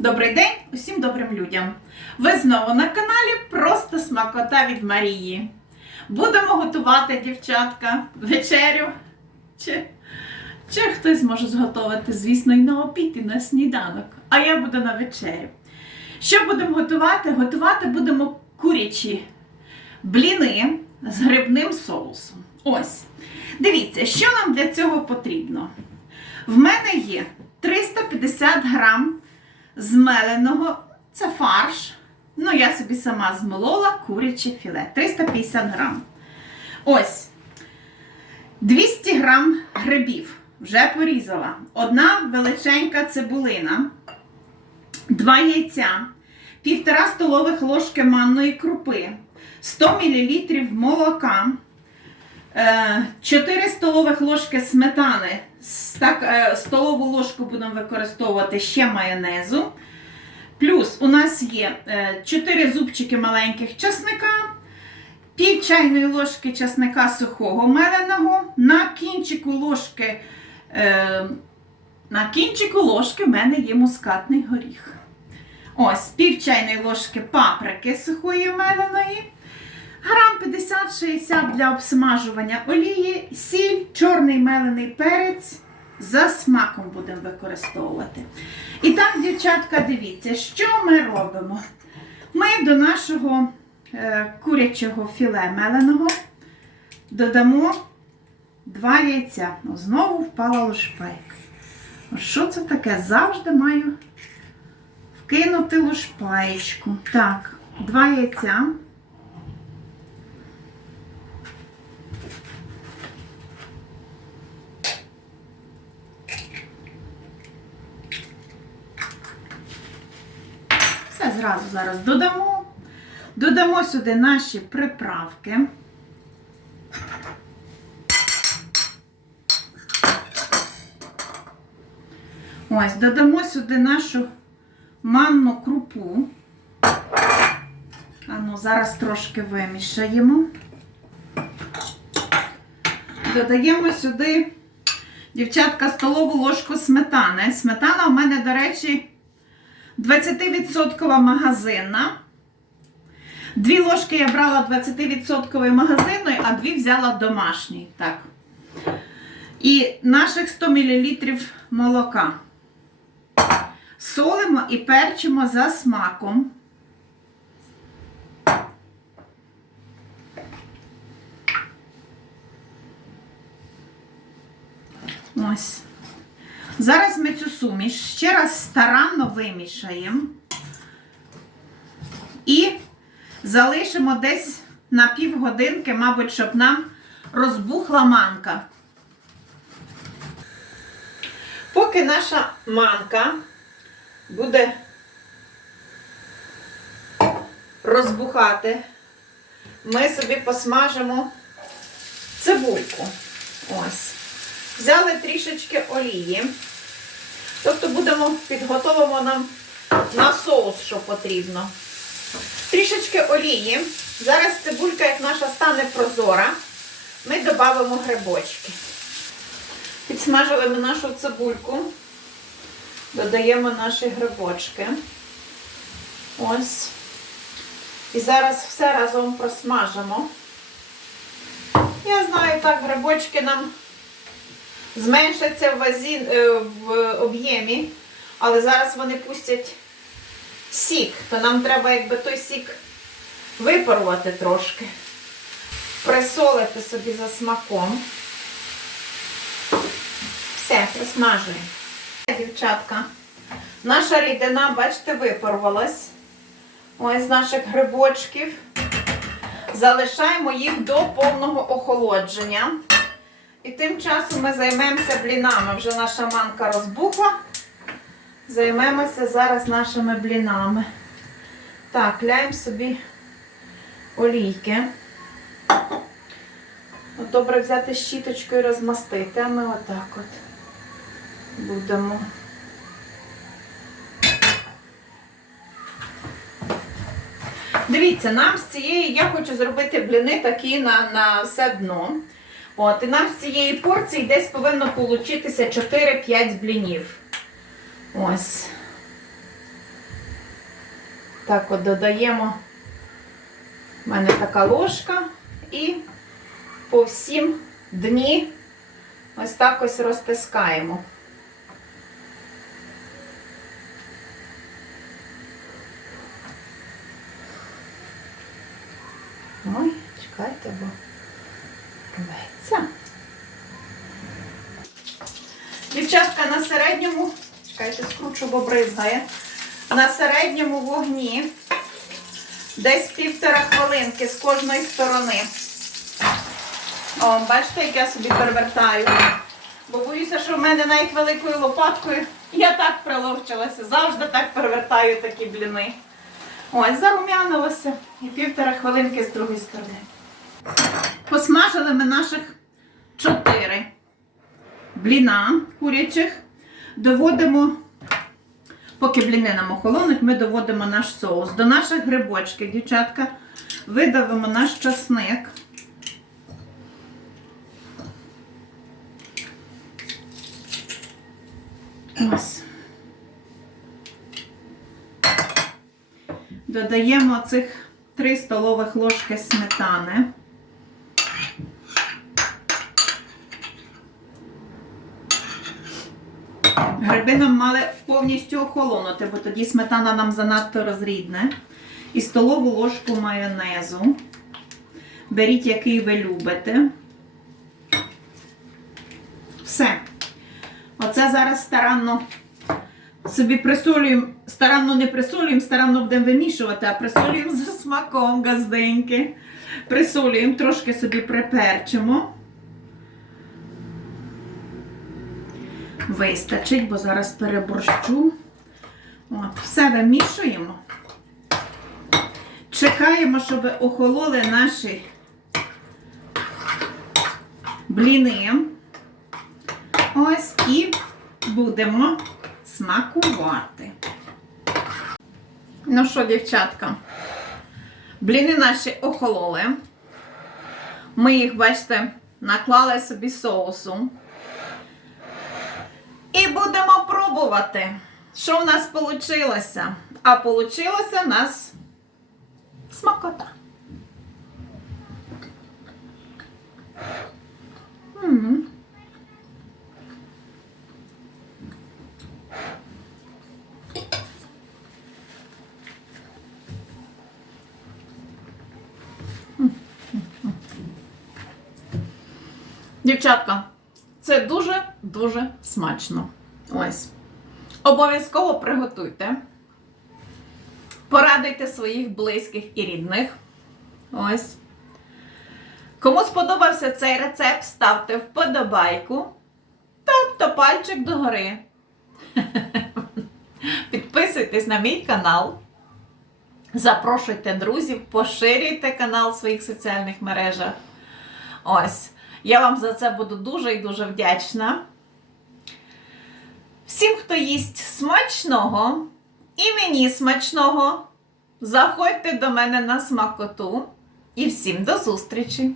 Добрий день усім добрим людям! Ви знову на каналі Просто смакота від Марії. Будемо готувати, дівчатка, вечерю. Чи, чи хтось може зготувати, звісно, і на обід, і на сніданок. А я буду на вечерю. Що будемо готувати? Готувати будемо курячі бліни з грибним соусом. Ось. Дивіться, що нам для цього потрібно. В мене є 350 грам змеленого, це фарш. Ну, я собі сама змолола куряче філе. 350 грам. Ось. 200 грам грибів. Вже порізала. Одна величенька цибулина, два яйця, півтора столових ложки манної крупи, 100 мл молока, 4 столових ложки сметани, е, столову ложку будемо використовувати ще майонезу. Плюс у нас є 4 зубчики маленьких часника, пів чайної ложки часника сухого меленого, на кінчику ложки, е, на кінчику ложки в мене є мускатний горіх. Ось, пів чайної ложки паприки сухої меленої. Грам 50-60 для обсмажування олії, сіль, чорний мелений перець. За смаком будемо використовувати. І так, дівчатка, дивіться, що ми робимо. Ми до нашого е, курячого філе меленого додамо два яйця. Ну, знову впала лушпайка. Що це таке? Завжди маю вкинути лушпаєчку. Так, два яйця. Зразу зараз додамо. Додамо сюди наші приправки. Ось, додамо сюди нашу манну крупу. А ну, зараз трошки вимішаємо. Додаємо сюди, дівчатка, столову ложку сметани. Сметана у мене, до речі, 20% магазинна. Дві ложки я брала 20% магазинної, а дві взяла домашній. Так. І наших 100 мл молока. Солимо і перчимо за смаком. Ось. Зараз ми цю суміш ще раз старанно вимішаємо і залишимо десь на півгодинки, мабуть, щоб нам розбухла манка. Поки наша манка буде розбухати, ми собі посмажимо цибульку. Ось. Взяли трішечки олії. Тобто будемо підготовимо нам на соус, що потрібно. Трішечки олії. Зараз цибулька, як наша стане прозора, ми додамо грибочки. Підсмажили ми нашу цибульку, додаємо наші грибочки. Ось. І зараз все разом просмажимо. Я знаю, так, грибочки нам зменшаться в, вазі, е, в об'ємі, але зараз вони пустять сік, то нам треба якби той сік випарувати трошки, присолити собі за смаком. Все, присмажуємо. Дівчатка, наша рідина, бачите, випарувалась. Ось з наших грибочків. Залишаємо їх до повного охолодження. І тим часом ми займемося блінами. Вже наша манка розбухла. Займемося зараз нашими блінами. Так, ляємо собі олійки. Добре взяти щіточку і розмастити, а ми отак от будемо. Дивіться, нам з цієї, я хочу зробити бліни такі на, на все дно. От, і нам з цієї порції десь повинно получитися 4-5 блінів. Ось. Так от додаємо. У мене така ложка і по всім дні ось так ось розтискаємо. Ой, чекайте, бо рветься. Дівчатка на середньому, чекайте, скручу, бо бризгає. На середньому вогні десь півтора хвилинки з кожної сторони. О, бачите, як я собі перевертаю. Бо боюся, що в мене навіть великою лопаткою я так приловчилася, завжди так перевертаю такі бліни. Ось, зарум'янилося і півтора хвилинки з другої сторони. Посмажили ми наших чотири бліна курячих. Доводимо, поки бліни нам охолонуть, ми доводимо наш соус. До наших грибочків, дівчатка, видавимо наш часник. Ось. Додаємо цих 3 столових ложки сметани. Гриби нам мали повністю охолонути, бо тоді сметана нам занадто розрідне. І столову ложку майонезу. Беріть, який ви любите. Все. Оце зараз старанно собі присолюємо, старанно не присолюємо, старанно будемо вимішувати, а присолюємо за смаком газденьки. Присолюємо, трошки собі приперчимо. Вистачить, бо зараз переборщу. От, все вимішуємо. Чекаємо, щоб охололи наші бліни. Ось і будемо смакувати. Ну що, дівчатка, бліни наші охололи. Ми їх, бачите, наклали собі соусу. І будемо пробувати, що в нас вийшло. А вийшло у нас смакота. Дівчатка, це дуже-дуже смачно. Ось. Обов'язково приготуйте. Порадуйте своїх близьких і рідних. Ось. Кому сподобався цей рецепт, ставте вподобайку. Тобто пальчик догори. Підписуйтесь на мій канал. Запрошуйте друзів, поширюйте канал в своїх соціальних мережах. Ось. Я вам за це буду дуже і дуже вдячна. Всім, хто їсть смачного і мені смачного, заходьте до мене на смакоту. І всім до зустрічі!